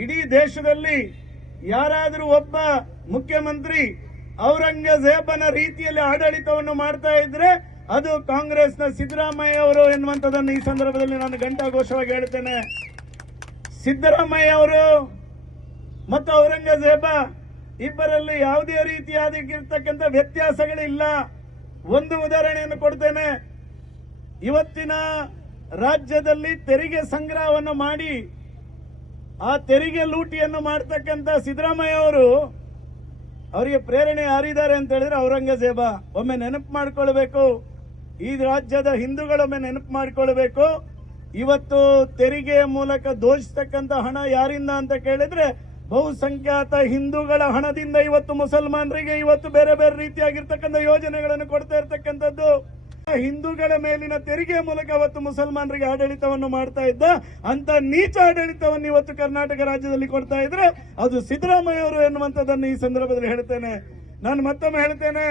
ಇಡೀ ದೇಶದಲ್ಲಿ ಯಾರಾದರೂ ಒಬ್ಬ ಮುಖ್ಯಮಂತ್ರಿ ಔರಂಗಜೇಬನ ರೀತಿಯಲ್ಲಿ ಆಡಳಿತವನ್ನು ಮಾಡ್ತಾ ಇದ್ರೆ ಅದು ಕಾಂಗ್ರೆಸ್ನ ಸಿದ್ದರಾಮಯ್ಯ ಅವರು ಎನ್ನುವಂಥದ್ದನ್ನು ಈ ಸಂದರ್ಭದಲ್ಲಿ ನಾನು ಘಂಟಾಘೋಷವಾಗಿ ಹೇಳ್ತೇನೆ. ಸಿದ್ದರಾಮಯ್ಯ ಅವರು ಮತ್ತು ಔರಂಗಜೇಬ ಇಬ್ಬರಲ್ಲಿ ಯಾವುದೇ ರೀತಿಯಾಗಿರ್ತಕ್ಕಂಥ ವ್ಯತ್ಯಾಸಗಳಿಲ್ಲ. ಒಂದು ಉದಾಹರಣೆಯನ್ನು ಕೊಡ್ತೇನೆ. ಇವತ್ತಿನ ರಾಜ್ಯದಲ್ಲಿ ತೆರಿಗೆ ಸಂಗ್ರಹವನ್ನು ಮಾಡಿ ಆ ತೆರಿಗೆ ಲೂಟಿಯನ್ನು ಮಾಡತಕ್ಕಂಥ ಸಿದ್ದರಾಮಯ್ಯ ಅವರು ಅವರಿಗೆ ಪ್ರೇರಣೆ ಯಾರಿದ್ದಾರೆ ಅಂತ ಹೇಳಿದ್ರೆ ಔರಂಗಜೇಬ. ಒಮ್ಮೆ ನೆನಪು ಮಾಡಿಕೊಳ್ಬೇಕು, ಈ ರಾಜ್ಯದ ಹಿಂದೂಗಳೊಮ್ಮೆ ನೆನಪು ಮಾಡಿಕೊಳ್ಬೇಕು. ಇವತ್ತು ತೆರಿಗೆಯ ಮೂಲಕ ದೋಷಿಸ್ತಕ್ಕಂಥ ಹಣ ಯಾರಿಂದ ಅಂತ ಕೇಳಿದ್ರೆ ಬಹುಸಂಖ್ಯಾತ ಹಿಂದೂಗಳ ಹಣದಿಂದ ಇವತ್ತು ಮುಸಲ್ಮಾನರಿಗೆ ಇವತ್ತು ಬೇರೆ ಬೇರೆ ರೀತಿಯಾಗಿರ್ತಕ್ಕಂಥ ಯೋಜನೆಗಳನ್ನು ಕೊಡ್ತಾ ಇರ್ತಕ್ಕಂಥದ್ದು. ಹಿಂದೂಗಳ ಮೇಲಿನ ತೆರಿಗೆಯ ಮೂಲಕ ಅವತ್ತು ಮುಸಲ್ಮಾನರಿಗೆ ಆಡಳಿತವನ್ನು ಮಾಡ್ತಾ ಇದ್ದ ಅಂತ ನೀಚ ಆಡಳಿತವನ್ನು ಇವತ್ತು ಕರ್ನಾಟಕ ರಾಜ್ಯದಲ್ಲಿ ಕೊಡ್ತಾ ಇದ್ರೆ ಅದು ಸಿದ್ದರಾಮಯ್ಯ ಅವರು ಎನ್ನುವಂಥದ್ದನ್ನು ಈ ಸಂದರ್ಭದಲ್ಲಿ ಹೇಳ್ತೇನೆ. ನಾನು ಮತ್ತೊಮ್ಮೆ ಹೇಳ್ತೇನೆ,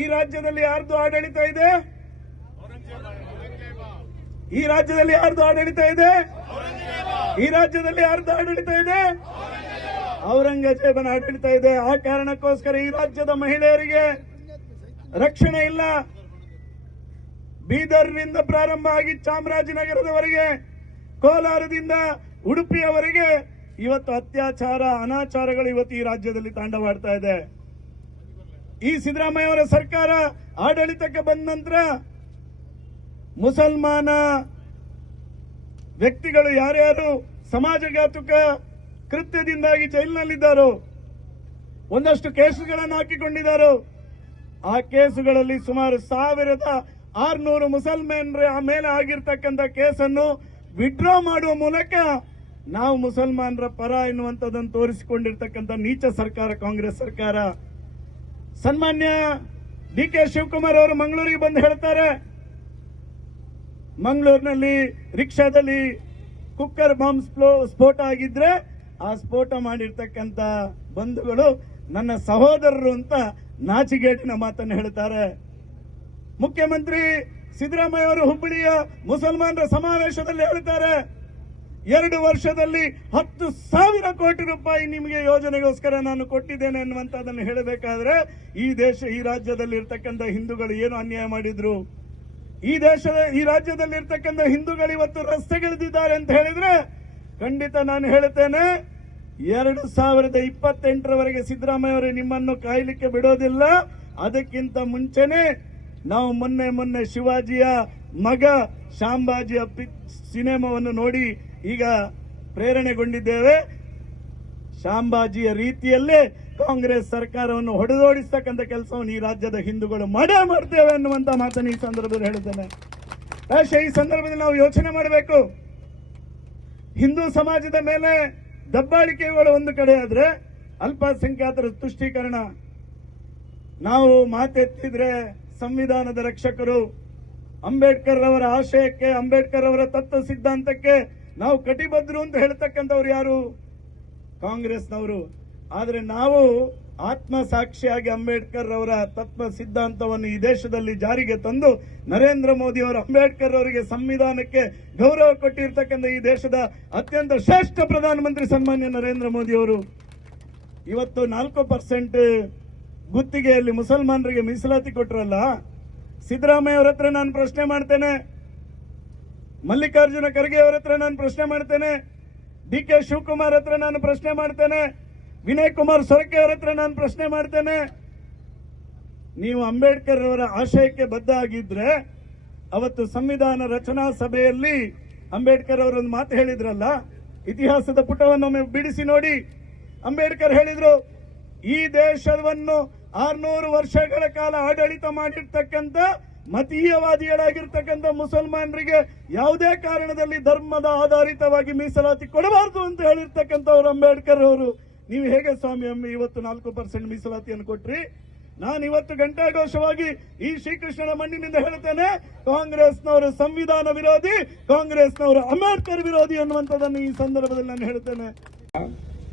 ಈ ರಾಜ್ಯದಲ್ಲಿ ಯಾರ್ದು ಆಡಳಿತ ಇದೆ? ಈ ರಾಜ್ಯದಲ್ಲಿ ಯಾರ್ದು ಆಡಳಿತ ಇದೆ? ಈ ರಾಜ್ಯದಲ್ಲಿ ಯಾರ್ದು ಆಡಳಿತ ಇದೆ? ಔರಂಗಜೇಬನ ಆಡಳಿತ ಇದೆ. ಆ ಕಾರಣಕ್ಕೋಸ್ಕರ ಈ ರಾಜ್ಯದ ಮಹಿಳೆಯರಿಗೆ ರಕ್ಷಣೆ ಇಲ್ಲ. ಬೀದರ್ನಿಂದ ಪ್ರಾರಂಭ ಆಗಿ ಚಾಮರಾಜನಗರದವರೆಗೆ, ಕೋಲಾರದಿಂದ ಉಡುಪಿಯವರೆಗೆ ಇವತ್ತು ಅತ್ಯಾಚಾರ ಅನಾಚಾರಗಳು ಇವತ್ತು ಈ ರಾಜ್ಯದಲ್ಲಿ ತಾಂಡವಾಡ್ತಾ ಇದೆ. ಈ ಸಿದ್ದರಾಮಯ್ಯ ಅವರ ಸರ್ಕಾರ ಆಡಳಿತಕ್ಕೆ ಬಂದ ನಂತರ ಮುಸಲ್ಮಾನ ವ್ಯಕ್ತಿಗಳು ಯಾರ್ಯಾರು ಸಮಾಜಘಾತುಕ ಕೃತ್ಯದಿಂದಾಗಿ ಜೈಲಿನಲ್ಲಿದ್ದಾರೋ, ಒಂದಷ್ಟು ಕೇಸುಗಳನ್ನು ಹಾಕಿಕೊಂಡಿದ್ದಾರೋ, ಆ ಕೇಸುಗಳಲ್ಲಿ ಸುಮಾರು 1600 ಮುಸಲ್ಮಾನರ ಮೇಲೆ ಆಗಿರ್ತಕ್ಕಂಥ ಕೇಸನ್ನು ವಿಡ್ರಾ ಮಾಡುವ ಮೂಲಕ ನಾವು ಮುಸಲ್ಮಾನರ ಪರ ಎನ್ನುವಂಥದ್ದನ್ನು ತೋರಿಸಿಕೊಂಡಿರ್ತಕ್ಕಂಥ ನೀಚ ಸರ್ಕಾರ ಕಾಂಗ್ರೆಸ್ ಸರ್ಕಾರ. ಸನ್ಮಾನ್ಯ ಡಿ.ಕೆ. ಶಿವಕುಮಾರ್ ಅವರು ಮಂಗಳೂರಿಗೆ ಬಂದು ಹೇಳ್ತಾರೆ, ಮಂಗಳೂರಿನಲ್ಲಿ ರಿಕ್ಷಾದಲ್ಲಿ ಕುಕ್ಕರ್ ಬಾಂಬ್ ಸ್ಫೋಟ ಆಗಿದ್ರೆ ಆ ಸ್ಫೋಟ ಮಾಡಿರ್ತಕ್ಕಂಥ ಬಂಧುಗಳು ನನ್ನ ಸಹೋದರರು ಅಂತ ನಾಚಿಗೇಟಿನ ಮಾತನ್ನು ಹೇಳ್ತಾರೆ. ಮುಖ್ಯಮಂತ್ರಿ ಸಿದ್ದರಾಮಯ್ಯ ಅವರು ಹುಬ್ಬಳ್ಳಿಯ ಮುಸಲ್ಮಾನರ ಸಮಾವೇಶದಲ್ಲಿ ಹೇಳ್ತಾರೆ, 2 ವರ್ಷದಲ್ಲಿ 10,000 ಕೋಟಿ ರೂಪಾಯಿ ನಿಮಗೆ ಯೋಜನೆಗೋಸ್ಕರ ನಾನು ಕೊಟ್ಟಿದ್ದೇನೆ ಅನ್ನುವಂಥದ್ದನ್ನು ಹೇಳಬೇಕಾದ್ರೆ ಈ ರಾಜ್ಯದಲ್ಲಿ ಇರ್ತಕ್ಕಂಥ ಹಿಂದೂಗಳು ಏನು ಅನ್ಯಾಯ ಮಾಡಿದ್ರು? ಈ ರಾಜ್ಯದಲ್ಲಿ ಇರ್ತಕ್ಕಂಥ ಹಿಂದೂಗಳು ಇವತ್ತು ರಸ್ತೆಗಿಳಿದಿದ್ದಾರೆ ಅಂತ ಹೇಳಿದ್ರೆ ಖಂಡಿತ ನಾನು ಹೇಳುತ್ತೇನೆ, 2028ರವರೆಗೆ ಸಿದ್ದರಾಮಯ್ಯ ಅವರು ನಿಮ್ಮನ್ನು ಕಾಯಲಿಕ್ಕೆ ಬಿಡೋದಿಲ್ಲ. ಅದಕ್ಕಿಂತ ಮುಂಚೆನೆ ನಾವು ಮೊನ್ನೆ ಶಿವಾಜಿಯ ಮಗ ಶಾಂಬಾಜಿಯ ಸಿನಿಮಾವನ್ನು ನೋಡಿ ಈಗ ಪ್ರೇರಣೆಗೊಂಡಿದ್ದೇವೆ. ಶಾಂಬಾಜಿಯ ರೀತಿಯಲ್ಲೇ ಕಾಂಗ್ರೆಸ್ ಸರ್ಕಾರವನ್ನು ಹೊಡೆದೋಡಿಸ್ತಕ್ಕಂಥ ಕೆಲಸವನ್ನು ಈ ರಾಜ್ಯದ ಹಿಂದೂಗಳು ಮಾಡೇ ಮಾಡ್ತೇವೆ ಅನ್ನುವಂತ ಮಾತನ್ನು ಈ ಸಂದರ್ಭದಲ್ಲಿ ಹೇಳುತ್ತೇನೆ. ಈ ಸಂದರ್ಭದಲ್ಲಿ ನಾವು ಯೋಚನೆ ಮಾಡಬೇಕು. ಹಿಂದೂ ಸಮಾಜದ ಮೇಲೆ ದಬ್ಬಾಳಿಕೆಗಳು ಒಂದು ಕಡೆ ಆದ್ರೆ ಅಲ್ಪಸಂಖ್ಯಾತರ ತುಷ್ಟೀಕರಣ. ನಾವು ಮಾತೆತ್ತಿದ್ರೆ ಸಂವಿಧಾನದ ರಕ್ಷಕರು, ಅಂಬೇಡ್ಕರ್ ಅವರ ಆಶಯಕ್ಕೆ, ಅಂಬೇಡ್ಕರ್ ಅವರ ತತ್ವ ಸಿದ್ಧಾಂತಕ್ಕೆ ನಾವು ಕಟಿಬದ್ಧರು ಅಂತ ಹೇಳ್ತಕ್ಕಂಥವ್ರು ಯಾರು? ಕಾಂಗ್ರೆಸ್ನವರು. ಆದರೆ ನಾವು ಆತ್ಮಸಾಕ್ಷಿಯಾಗಿ ಅಂಬೇಡ್ಕರ್ ಅವರ ತತ್ವ ಸಿದ್ಧಾಂತವನ್ನು ಈ ದೇಶದಲ್ಲಿ ಜಾರಿಗೆ ತಂದು ನರೇಂದ್ರ ಮೋದಿ ಅವರು ಅಂಬೇಡ್ಕರ್ ಅವರಿಗೆ ಸಂವಿಧಾನಕ್ಕೆ ಗೌರವ ಕೊಟ್ಟಿರ್ತಕ್ಕಂಥ ಈ ದೇಶದ ಅತ್ಯಂತ ಶ್ರೇಷ್ಠ ಪ್ರಧಾನಮಂತ್ರಿ ಸನ್ಮಾನ್ಯ ನರೇಂದ್ರ ಮೋದಿ ಅವರು ಇವತ್ತು 4% ಗುತ್ತಿಗೆಯಲ್ಲಿ ಮುಸಲ್ಮಾನರಿಗೆ ಮೀಸಲಾತಿ ಕೊಟ್ಟರಲ್ಲ. ಸಿದ್ದರಾಮಯ್ಯ ಅವರ ಹತ್ರ ನಾನು ಪ್ರಶ್ನೆ ಮಾಡ್ತೇನೆ, ಮಲ್ಲಿಕಾರ್ಜುನ ಖರ್ಗೆ ಅವರ ಹತ್ರ ನಾನು ಪ್ರಶ್ನೆ ಮಾಡ್ತೇನೆ, ಡಿ.ಕೆ. ಶಿವಕುಮಾರ್ ಹತ್ರ ನಾನು ಪ್ರಶ್ನೆ ಮಾಡ್ತೇನೆ, ವಿನಯ್ ಕುಮಾರ್ ಸೊರಕೆ ಅವರ ಹತ್ರ ನಾನು ಪ್ರಶ್ನೆ ಮಾಡ್ತೇನೆ. ನೀವು ಅಂಬೇಡ್ಕರ್ ಅವರ ಆಶಯಕ್ಕೆ ಬದ್ಧ ಆಗಿದ್ರೆ ಅವತ್ತು ಸಂವಿಧಾನ ರಚನಾ ಸಭೆಯಲ್ಲಿ ಅಂಬೇಡ್ಕರ್ ಅವರೊಂದು ಮಾತು ಹೇಳಿದ್ರಲ್ಲ, ಇತಿಹಾಸದ ಪುಟವನ್ನು ಬಿಡಿಸಿ ನೋಡಿ. ಅಂಬೇಡ್ಕರ್ ಹೇಳಿದ್ರು, ಈ ದೇಶವನ್ನು 600 ವರ್ಷಗಳ ಕಾಲ ಆಡಳಿತ ಮಾಡಿರ್ತಕ್ಕಂಥ ಮತೀಯವಾದಿಗಳಾಗಿರ್ತಕ್ಕಂಥ ಮುಸಲ್ಮಾನರಿಗೆ ಯಾವುದೇ ಕಾರಣದಲ್ಲಿ ಧರ್ಮದ ಆಧಾರಿತವಾಗಿ ಮೀಸಲಾತಿ ಕೊಡಬಾರದು ಅಂತ ಹೇಳಿರ್ತಕ್ಕಂಥವ್ರು ಅಂಬೇಡ್ಕರ್ ಅವರು. ನೀವು ಹೇಗೆ ಸ್ವಾಮಿ ಇವತ್ತು 4% ಮೀಸಲಾತಿಯನ್ನು ಕೊಟ್ರಿ? ನಾನು ಇವತ್ತು ಘಂಟಾಘೋಷವಾಗಿ ಈ ಶ್ರೀಕೃಷ್ಣನ ಮಣ್ಣಿನಿಂದ ಹೇಳ್ತೇನೆ, ಕಾಂಗ್ರೆಸ್ನವರು ಸಂವಿಧಾನ ವಿರೋಧಿ, ಕಾಂಗ್ರೆಸ್ನವರು ಅಂಬೇಡ್ಕರ್ ವಿರೋಧಿ ಅನ್ನುವಂಥದ್ದನ್ನು ಈ ಸಂದರ್ಭದಲ್ಲಿ ನಾನು ಹೇಳ್ತೇನೆ.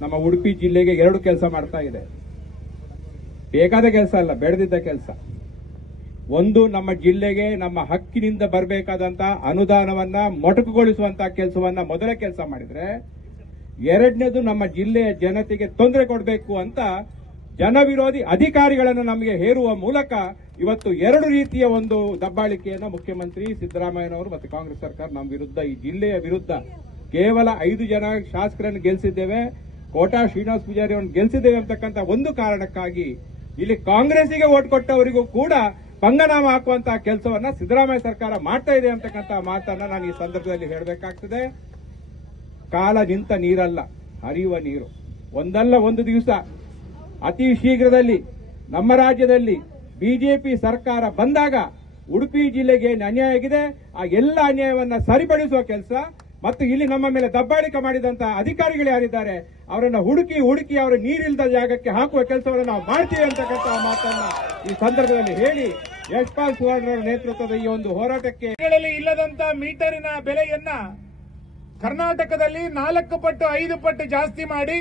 ನಮ್ಮ ಉಡುಪಿ ಜಿಲ್ಲೆಗೆ 2 ಕೆಲಸ ಮಾಡ್ತಾ ಇದೆ. ಬೇಕಾದ ಕೆಲಸ ಅಲ್ಲ, ಬೆಳೆದಿದ್ದ ಕೆಲಸ. ಒಂದು, ನಮ್ಮ ಜಿಲ್ಲೆಗೆ ನಮ್ಮ ಹಕ್ಕಿನಿಂದ ಬರಬೇಕಾದಂತ ಅನುದಾನವನ್ನ ಮೊಟಕುಗೊಳಿಸುವಂತಹ ಕೆಲಸವನ್ನ ಮೊದಲ ಕೆಲಸ ಮಾಡಿದ್ರೆ, ಎರಡನೇದು ನಮ್ಮ ಜಿಲ್ಲೆಯ ಜನತೆಗೆ ತೊಂದರೆ ಕೊಡಬೇಕು ಅಂತ ಜನವಿರೋಧಿ ಅಧಿಕಾರಿಗಳನ್ನು ನಮಗೆ ಹೇರುವ ಮೂಲಕ ಇವತ್ತು ಎರಡು ರೀತಿಯ ಒಂದು ದಬ್ಬಾಳಿಕೆಯನ್ನ ಮುಖ್ಯಮಂತ್ರಿ ಸಿದ್ದರಾಮಯ್ಯನವರು ಮತ್ತು ಕಾಂಗ್ರೆಸ್ ಸರ್ಕಾರ ನಮ್ಮ ವಿರುದ್ಧ, ಈ ಜಿಲ್ಲೆಯ ವಿರುದ್ಧ, ಕೇವಲ 5 ಜನ ಶಾಸಕರನ್ನು ಗೆಲ್ಲಿಸಿದ್ದೇವೆ, ಕೋಟಾ ಶ್ರೀನಿವಾಸ ಪೂಜಾರಿ ಅವರನ್ನು ಗೆಲ್ಲಿಸಿದ್ದೇವೆ ಅಂತಕ್ಕಂಥ ಒಂದು ಕಾರಣಕ್ಕಾಗಿ ಇಲ್ಲಿ ಕಾಂಗ್ರೆಸ್ಸಿಗೆ ಓಟ್ ಕೊಟ್ಟವರಿಗೂ ಕೂಡ ಪಂಗನಾಮ ಹಾಕುವಂತಹ ಕೆಲಸವನ್ನ ಸಿದ್ದರಾಮಯ್ಯ ಸರ್ಕಾರ ಮಾಡ್ತಾ ಇದೆ ಅಂತಕ್ಕಂಥ ಮಾತನ್ನ ನಾನು ಈ ಸಂದರ್ಭದಲ್ಲಿ ಹೇಳಬೇಕಾಗ್ತದೆ. ಕಾಲ ನಿಂತ ನೀರಲ್ಲ, ಹರಿಯುವ ನೀರು. ಒಂದಲ್ಲ ಒಂದು ದಿವಸ ಅತಿ ಶೀಘ್ರದಲ್ಲಿ ನಮ್ಮ ರಾಜ್ಯದಲ್ಲಿ ಬಿಜೆಪಿ ಸರ್ಕಾರ ಬಂದಾಗ ಉಡುಪಿ ಜಿಲ್ಲೆಗೆ ಏನು ಅನ್ಯಾಯ ಆಗಿದೆ ಆ ಎಲ್ಲ ಅನ್ಯಾಯವನ್ನ ಸರಿಪಡಿಸುವ ಕೆಲಸ ಮತ್ತು ಇಲ್ಲಿ ನಮ್ಮ ಮೇಲೆ ದಬ್ಬಾಳಿಕೆ ಮಾಡಿದಂತಹ ಅಧಿಕಾರಿಗಳು ಯಾರಿದ್ದಾರೆ ಅವರನ್ನ ಹುಡುಕಿ ಅವರ ನೀರಿಲ್ಲದ ಜಾಗಕ್ಕೆ ಹಾಕುವ ಕೆಲಸವನ್ನು ನಾವು ಮಾಡ್ತೀವಿ ಅಂತಕ್ಕಂಥ ಮಾತನ್ನ ಈ ಸಂದರ್ಭದಲ್ಲಿ ಹೇಳಿ ಯಶ್ಪಾಲ್ ಸುವರ್ಣ ನೇತೃತ್ವದ ಈ ಒಂದು ಹೋರಾಟಕ್ಕೆ ಇಲ್ಲದಂತ ಮೀಟರಿನ ಬೆಲೆಯನ್ನ ಕರ್ನಾಟಕದಲ್ಲಿ 4 ಪಟ್ಟು 5 ಪಟ್ಟು ಜಾಸ್ತಿ ಮಾಡಿ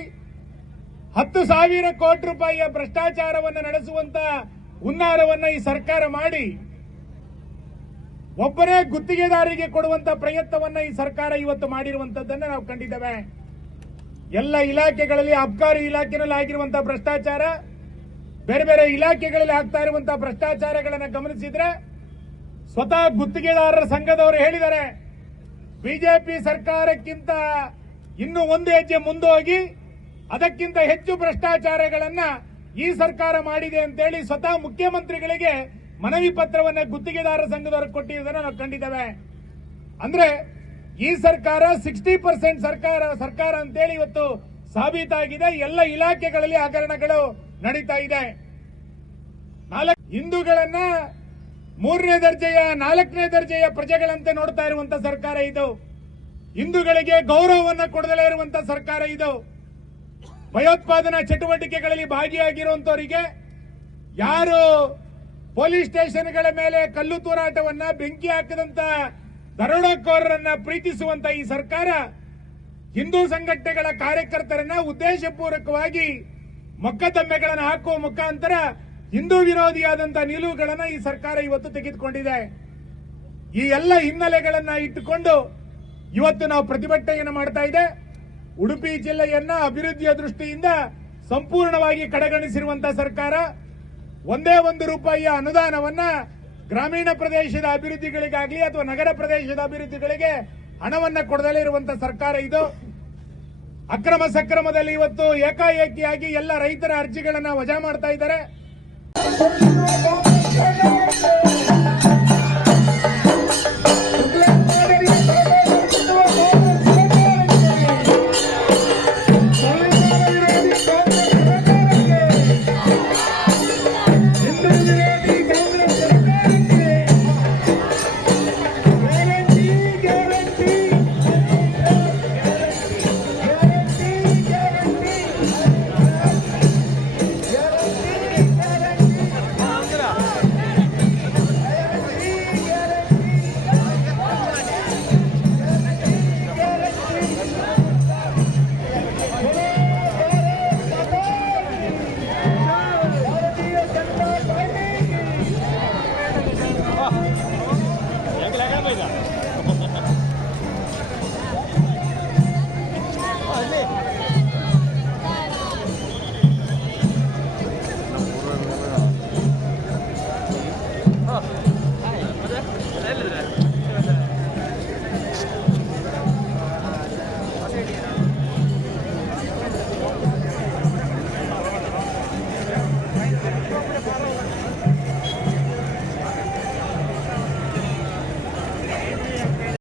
10,000 ಕೋಟಿ ರೂಪಾಯಿಯ ಭ್ರಷ್ಟಾಚಾರವನ್ನು ನಡೆಸುವಂತ ಹುನ್ನಾರವನ್ನ ಈ ಸರ್ಕಾರ ಮಾಡಿ ಒಬ್ಬರೇ ಗುತ್ತಿಗೆದಾರರಿಗೆ ಕೊಡುವಂತ ಪ್ರಯತ್ನವನ್ನ ಈ ಸರ್ಕಾರ ಇವತ್ತು ಮಾಡಿರುವಂತದ್ದನ್ನ ನಾವು ಕಂಡಿದ್ದೇವೆ. ಎಲ್ಲ ಇಲಾಖೆಗಳಲ್ಲಿ, ಅಬ್ಕಾರಿ ಇಲಾಖೆಯಲ್ಲಿ ಆಗಿರುವಂತಹ ಭ್ರಷ್ಟಾಚಾರ, ಬೇರೆ ಬೇರೆ ಇಲಾಖೆಗಳಲ್ಲಿ ಆಗ್ತಾ ಇರುವಂತಹ ಭ್ರಷ್ಟಾಚಾರಗಳನ್ನು ಗಮನಿಸಿದ್ರೆ ಸ್ವತಃ ಗುತ್ತಿಗೆದಾರರ ಸಂಘದವರು ಹೇಳಿದ್ದಾರೆ, ಬಿಜೆಪಿ ಸರ್ಕಾರಕ್ಕಿಂತ ಇನ್ನೂ ಒಂದು ಹೆಜ್ಜೆ ಮುಂದೋಗಿ ಅದಕ್ಕಿಂತ ಹೆಚ್ಚು ಭ್ರಷ್ಟಾಚಾರಗಳನ್ನ ಈ ಸರ್ಕಾರ ಮಾಡಿದೆ ಅಂತೇಳಿ ಸ್ವತಃ ಮುಖ್ಯಮಂತ್ರಿಗಳಿಗೆ ಮನವಿ ಪತ್ರವನ್ನ ಗುತ್ತಿಗೆದಾರರ ಸಂಘದವರು ಕೊಟ್ಟಿರುವುದನ್ನು ನಾವು ಕಂಡಿದ್ದೇವೆ. ಅಂದ್ರೆ ಈ ಸರ್ಕಾರ 60% ಸರ್ಕಾರ ಅಂತೇಳಿ ಇವತ್ತು ಸಾಬೀತಾಗಿದೆ. ಎಲ್ಲ ಇಲಾಖೆಗಳಲ್ಲಿ ಹಗರಣಗಳು ನಡೀತಾ ಇದೆ. ಹಿಂದೂಗಳನ್ನ 3ನೇ ದರ್ಜೆಯ 4ನೇ ದರ್ಜೆಯ ಪ್ರಜೆಗಳಂತೆ ನೋಡ್ತಾ ಇರುವಂತ ಸರ್ಕಾರ ಇದು. ಹಿಂದೂಗಳಿಗೆ ಗೌರವವನ್ನು ಕೊಡದಲೇ ಇರುವಂತ ಸರ್ಕಾರ ಇದು. ಭಯೋತ್ಪಾದನಾ ಚಟುವಟಿಕೆಗಳಲ್ಲಿ ಭಾಗಿಯಾಗಿರುವಂತವರಿಗೆ ಯಾರು ಪೊಲೀಸ್ ಸ್ಟೇಷನ್ಗಳ ಮೇಲೆ ಕಲ್ಲು ತೂರಾಟವನ್ನ, ಬೆಂಕಿ ಹಾಕದಂತ ದರೋಡೆಕೋರರನ್ನ ಪ್ರೀತಿಸುವಂತ ಈ ಸರ್ಕಾರ ಹಿಂದೂ ಸಂಘಟನೆಗಳ ಕಾರ್ಯಕರ್ತರನ್ನ ಉದ್ದೇಶಪೂರ್ವಕವಾಗಿ ಮೊಕದ್ದಮೆಗಳನ್ನು ಹಾಕುವ ಮುಖಾಂತರ ಹಿಂದೂ ವಿರೋಧಿಯಾದಂತಹ ನಿಲುವುಗಳನ್ನ ಈ ಸರ್ಕಾರ ಇವತ್ತು ತೆಗೆದುಕೊಂಡಿದೆ. ಈ ಎಲ್ಲ ಹಿನ್ನೆಲೆಗಳನ್ನ ಇಟ್ಟುಕೊಂಡು ಇವತ್ತು ನಾವು ಪ್ರತಿಭಟನೆಯನ್ನು ಮಾಡ್ತಾ ಇದೆ. ಉಡುಪಿ ಜಿಲ್ಲೆಯನ್ನ ಅಭಿವೃದ್ಧಿಯ ದೃಷ್ಟಿಯಿಂದ ಸಂಪೂರ್ಣವಾಗಿ ಕಡೆಗಣಿಸಿರುವಂತಹ ಸರ್ಕಾರ ಒಂದೇ ₹1 ಅನುದಾನವನ್ನ ಗ್ರಾಮೀಣ ಪ್ರದೇಶದ ಅಭಿವೃದ್ಧಿಗಳಿಗಾಗಲಿ ಅಥವಾ ನಗರ ಪ್ರದೇಶದ ಅಭಿವೃದ್ಧಿಗಳಿಗೆ ಹಣವನ್ನ ಕೊಡದಲೇ ಇರುವಂತಹ ಸರ್ಕಾರ ಇದು. ಅಕ್ರಮ ಸಕ್ರಮದಲ್ಲಿ ಇವತ್ತು ಏಕಾಏಕಿಯಾಗಿ ಎಲ್ಲ ರೈತರ ಅರ್ಜಿಗಳನ್ನ ವಜಾ ಮಾಡ್ತಾ ಇದ್ದಾರೆ.